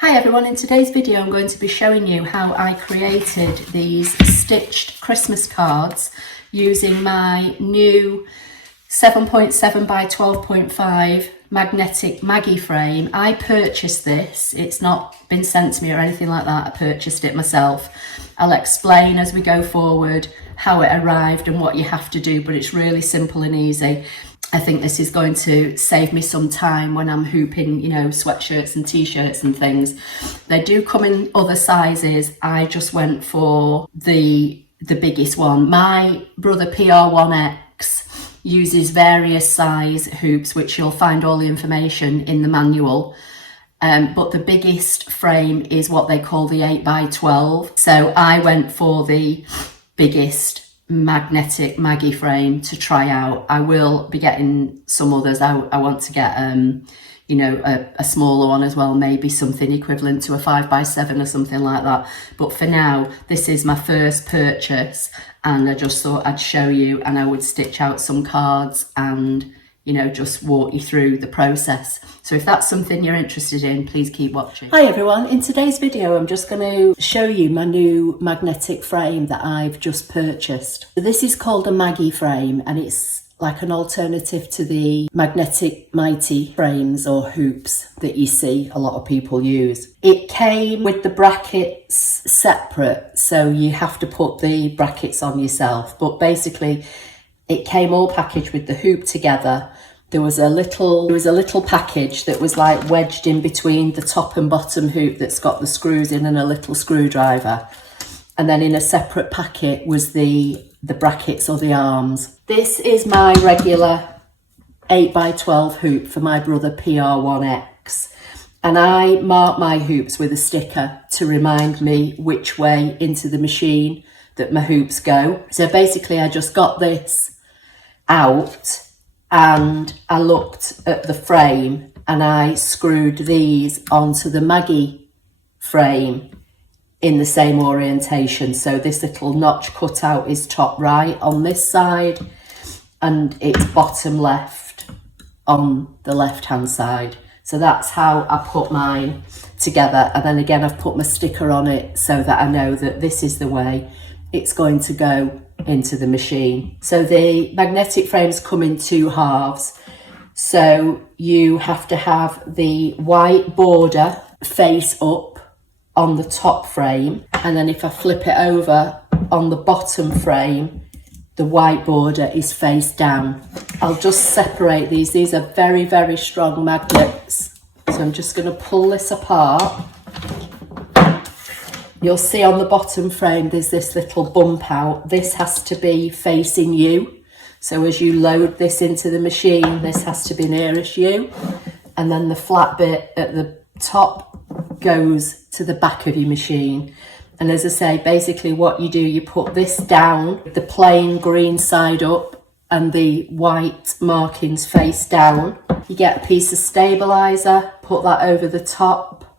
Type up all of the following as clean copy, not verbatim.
Hi everyone, in today's video I'm going to be showing you how I created these stitched Christmas cards using my new 7.7 by 12.5 magnetic Maggie frame. I purchased this, it's not been sent to me or anything like that, I purchased it myself. I'll explain as we go forward how it arrived and what you have to do, but it's really simple and easy. I think this is going to save me some time when I'm hooping, you know, sweatshirts and t-shirts and things. They do come in other sizes. I just went for the biggest one. My Brother PR1X uses various size hoops, which you'll find all the information in the manual. But the biggest frame is what they call the 8 by 12. So I went for the biggest magnetic Maggie frame to try out. I will be getting some others. I want to get you know, a smaller one as well, maybe something equivalent to a 5 by 7 or something like that. But for now, this is my first purchase and I just thought I'd show you, and I would stitch out some cards and, you know, just walk you through the process. So if that's something you're interested in, please keep watching. Hi everyone, in today's video I'm just going to show you my new magnetic frame that I've just purchased. This is called a Maggie frame and it's like an alternative to the magnetic mighty frames or hoops that you see a lot of people use. It came with the brackets separate, so you have to put the brackets on yourself, but basically it came all packaged with the hoop together. There was a little package that was like wedged in between the top and bottom hoop that's got the screws in and a little screwdriver. And then in a separate packet was the brackets or the arms. This is my regular 8 by 12 hoop for my Brother PR1X. And I mark my hoops with a sticker to remind me which way into the machine that my hoops go. So basically I just got this out and I looked at the frame and I screwed these onto the Maggie frame in the same orientation. So this little notch cut out is top right on this side and it's bottom left on the left hand side. So that's how I put mine together, and then again I've put my sticker on it so that I know that this is the way it's going to go into the machine. So the magnetic frames come in two halves, so you have to have the white border face up on the top frame, and then if I flip it over on the bottom frame, the white border is face down. I'll just separate these are very, very strong magnets, so I'm just going to pull this apart. You'll see on the bottom frame there's this little bump out. This has to be facing you, so as you load this into the machine, this has to be nearest you, and then the flat bit at the top goes to the back of your machine. And as I say, basically what you do, you put this down, the plain green side up and the white markings face down. You get a piece of stabilizer, put that over the top.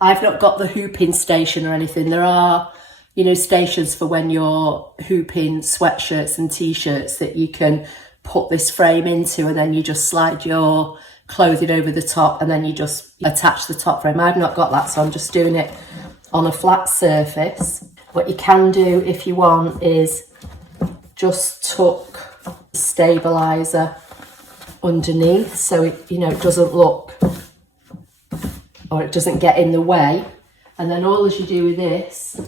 I've not got the hooping station or anything. There are, you know, stations for when you're hooping sweatshirts and t-shirts that you can put this frame into, and then you just slide your clothing over the top and then you just attach the top frame. I've not got that, so I'm just doing it on a flat surface. What you can do if you want is just tuck the stabilizer underneath so it, you know, it doesn't look, or it doesn't get in the way. And then all as you do with this,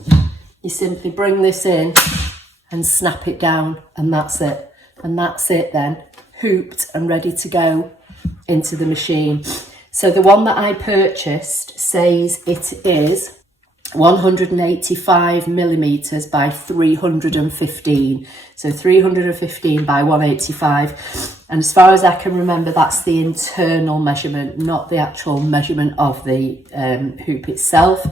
you simply bring this in and snap it down, and that's it. And that's it then, hooped and ready to go into the machine. So the one that I purchased says it is 185 millimeters by 315. So 315 by 185. And as far as I can remember, that's the internal measurement, not the actual measurement of the hoop itself.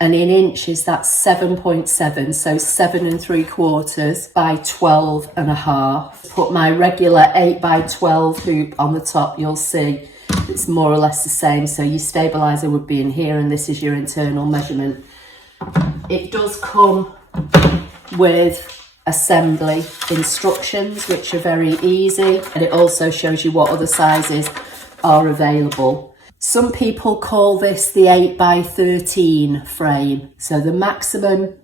And in inches, that's 7.7, so 7 3/4 by 12.5. Put my regular 8 by 12 hoop on the top, you'll see it's more or less the same. So your stabilizer would be in here, and this is your internal measurement. It does come with assembly instructions, which are very easy, and it also shows you what other sizes are available. Some people call this the 8x13 frame. So the maximum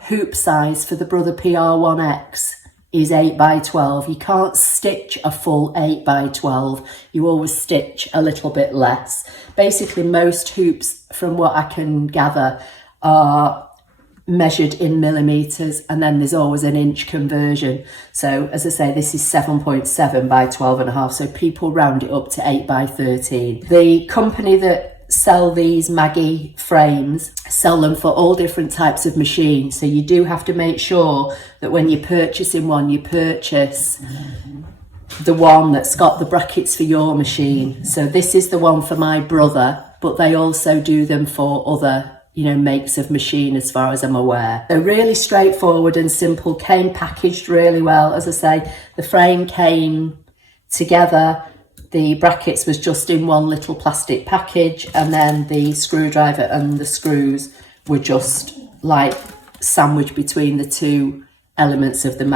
hoop size for the Brother PR1X is 8x12. You can't stitch a full 8x12. You always stitch a little bit less. Basically, most hoops, from what I can gather, are measured in millimeters, and then there's always an inch conversion. So as I say, this is 7.7 by 12.5, so people round it up to 8x13. The company that sell these Maggie frames sell them for all different types of machines, so you do have to make sure that when you're purchasing one, you purchase the one that's got the brackets for your machine. So this is the one for my brother, but they also do them for other makes of machine, as far as I'm aware. They're really straightforward and simple, came packaged really well. As I say, the frame came together, the brackets was just in one little plastic package, and then the screwdriver and the screws were just like sandwiched between the two elements of the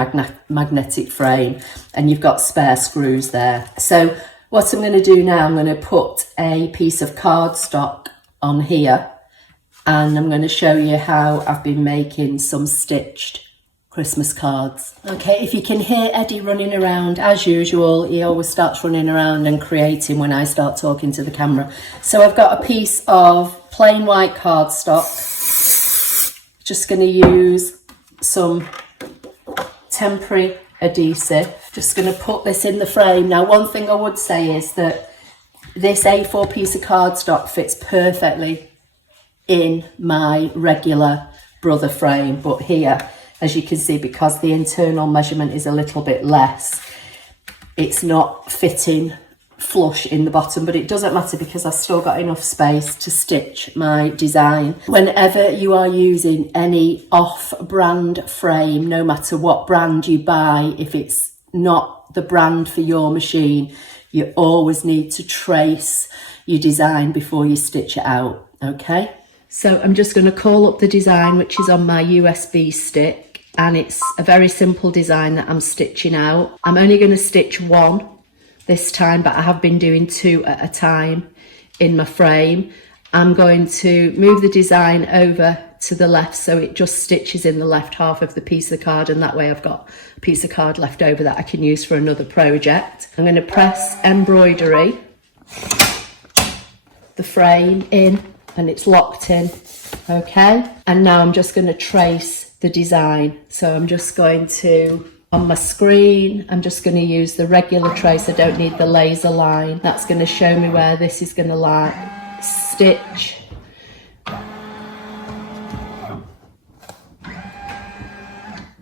magnetic frame, and you've got spare screws there. So what I'm going to do now, I'm going to put a piece of cardstock on here, and I'm going to show you how I've been making some stitched Christmas cards. Okay, if you can hear Eddie running around, as usual, he always starts running around and creating when I start talking to the camera. So I've got a piece of plain white cardstock. Just going to use some temporary adhesive. Just going to put this in the frame. Now, one thing I would say is that this A4 piece of cardstock fits perfectly in my regular Brother frame, but here, as you can see, because the internal measurement is a little bit less, it's not fitting flush in the bottom, but it doesn't matter because I've still got enough space to stitch my design. Whenever you are using any off-brand frame, no matter what brand you buy, if it's not the brand for your machine, you always need to trace your design before you stitch it out, okay? So I'm just going to call up the design, which is on my USB stick, and it's a very simple design that I'm stitching out. I'm only going to stitch one this time, but I have been doing two at a time in my frame. I'm going to move the design over to the left so it just stitches in the left half of the piece of the card, and that way I've got a piece of card left over that I can use for another project. I'm going to press Embroidery, the frame in, and it's locked in, okay? And now I'm just going to trace the design. So I'm just going to, on my screen, I'm just going to use the regular trace. I don't need the laser line. That's going to show me where this is going to lie. Stitch.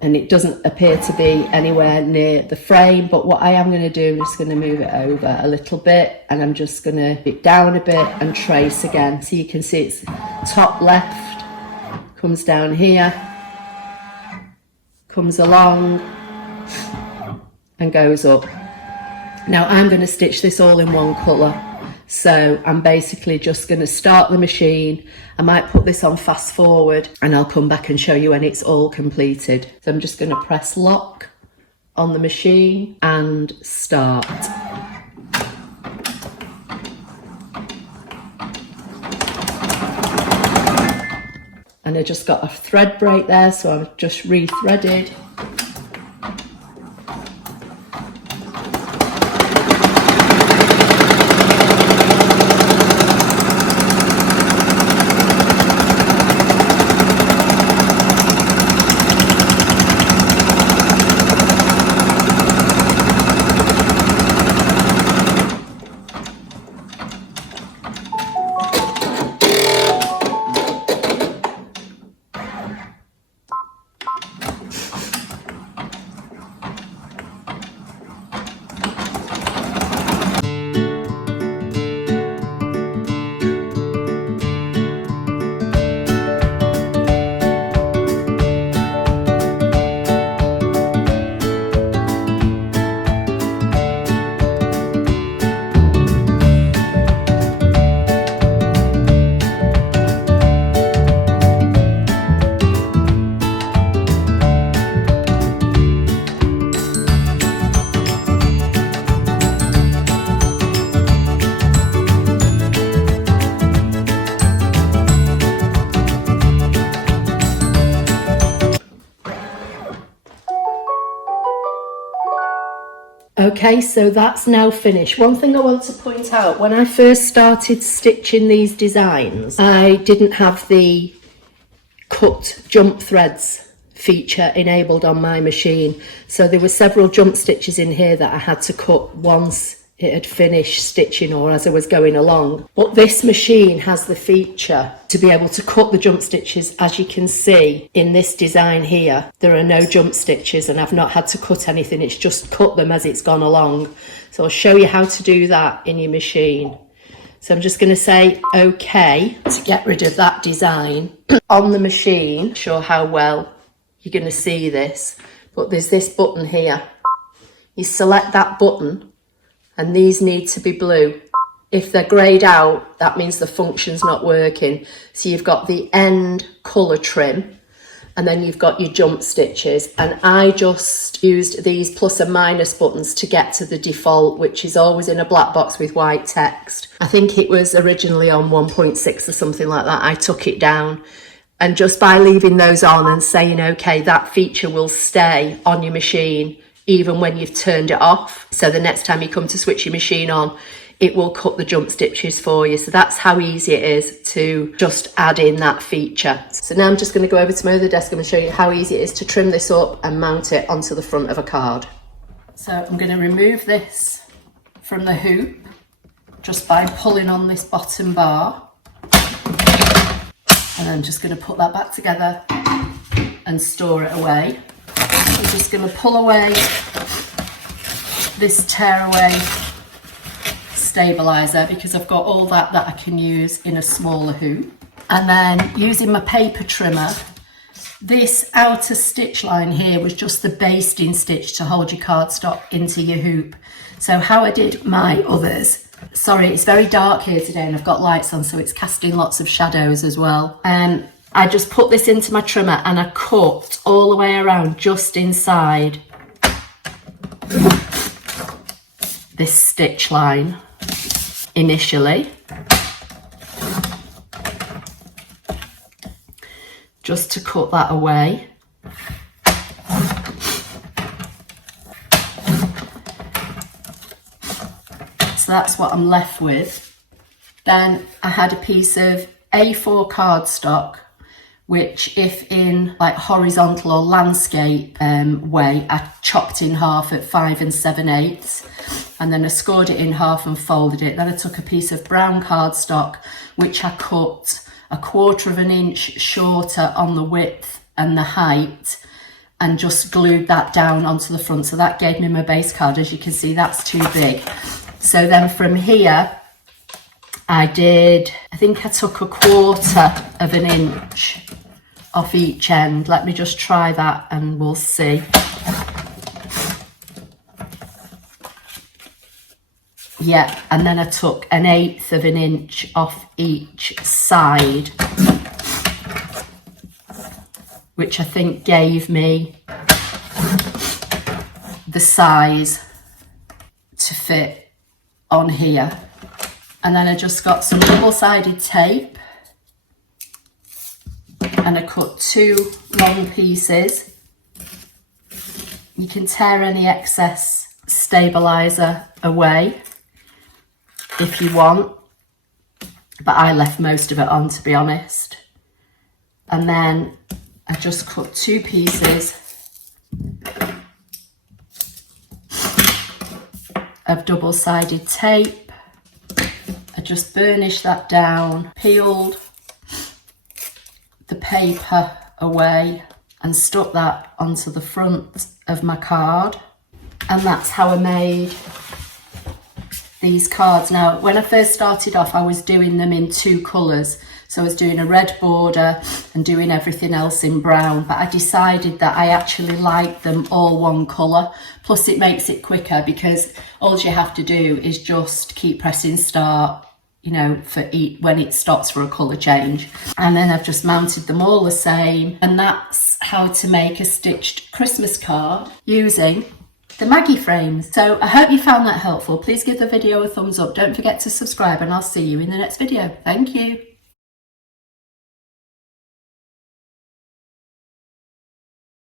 And it doesn't appear to be anywhere near the frame, but what I am going to do, I'm just going to move it over a little bit, and I'm just going to dip down a bit and trace again. So you can see it's top left, comes down here, comes along and goes up. Now I'm going to stitch this all in one colour. So I'm basically just going to start the machine. I might put this on fast forward and I'll come back and show you when it's all completed. So I'm just going to press lock on the machine and start. And I just got a thread break there, so I've just re-threaded. Okay, so that's now finished. One thing I want to point out, when I first started stitching these designs, I didn't have the cut jump threads feature enabled on my machine. So there were several jump stitches in here that I had to cut once it had finished stitching or as I was going along. But this machine has the feature to be able to cut the jump stitches. As you can see in this design here, there are no jump stitches and I've not had to cut anything. It's just cut them as it's gone along. So I'll show you how to do that in your machine. So I'm just going to say OK to get rid of that design. On the machine, not sure how well you're going to see this, but there's this button here. You select that button and these need to be blue. If they're greyed out, that means the function's not working. So you've got the end colour trim and then you've got your jump stitches. And I just used these plus and minus buttons to get to the default, which is always in a black box with white text. I think it was originally on 1.6 or something like that. I took it down. And just by leaving those on and saying, okay, that feature will stay on your machine even when you've turned it off. So the next time you come to switch your machine on, it will cut the jump stitches for you. So that's how easy it is to just add in that feature. So now I'm just going to go over to my other desk and show you how easy it is to trim this up and mount it onto the front of a card. So I'm going to remove this from the hoop just by pulling on this bottom bar. And I'm just going to put that back together and store it away. I'm just going to pull away this tearaway stabiliser because I've got all that I can use in a smaller hoop. And then using my paper trimmer, this outer stitch line here was just the basting stitch to hold your cardstock into your hoop. So how I did my others, sorry, it's very dark here today and I've got lights on, so it's casting lots of shadows as well. I just put this into my trimmer and I cut all the way around just inside this stitch line initially, just to cut that away. So that's what I'm left with. Then I had a piece of A4 cardstock, which if in like horizontal or landscape way, I chopped in half at 5 7/8, and then I scored it in half and folded it. Then I took a piece of brown cardstock, which I cut 1/4 inch shorter on the width and the height, and just glued that down onto the front. So that gave me my base card. As you can see, that's too big. So then from here, I think I took 1/4 inch off each end. Let me just try that and we'll see. Yeah, and then I took 1/8 inch off each side, which I think gave me the size to fit on here. And then I just got some double-sided tape and I cut 2 long pieces. You can tear any excess stabiliser away if you want, but I left most of it on, to be honest. And then I just cut 2 pieces of double-sided tape. I just burnished that down, peeled the paper away and stuck that onto the front of my card. And that's how I made these cards. Now, when I first started off, I was doing them in 2 colours. So I was doing a red border and doing everything else in brown, but I decided that I actually like them all one colour. Plus it makes it quicker because all you have to do is just keep pressing start, you know, when it stops for a colour change. And then I've just mounted them all the same. And that's how to make a stitched Christmas card using the Maggie frames. So I hope you found that helpful. Please give the video a thumbs up. Don't forget to subscribe and I'll see you in the next video. Thank you.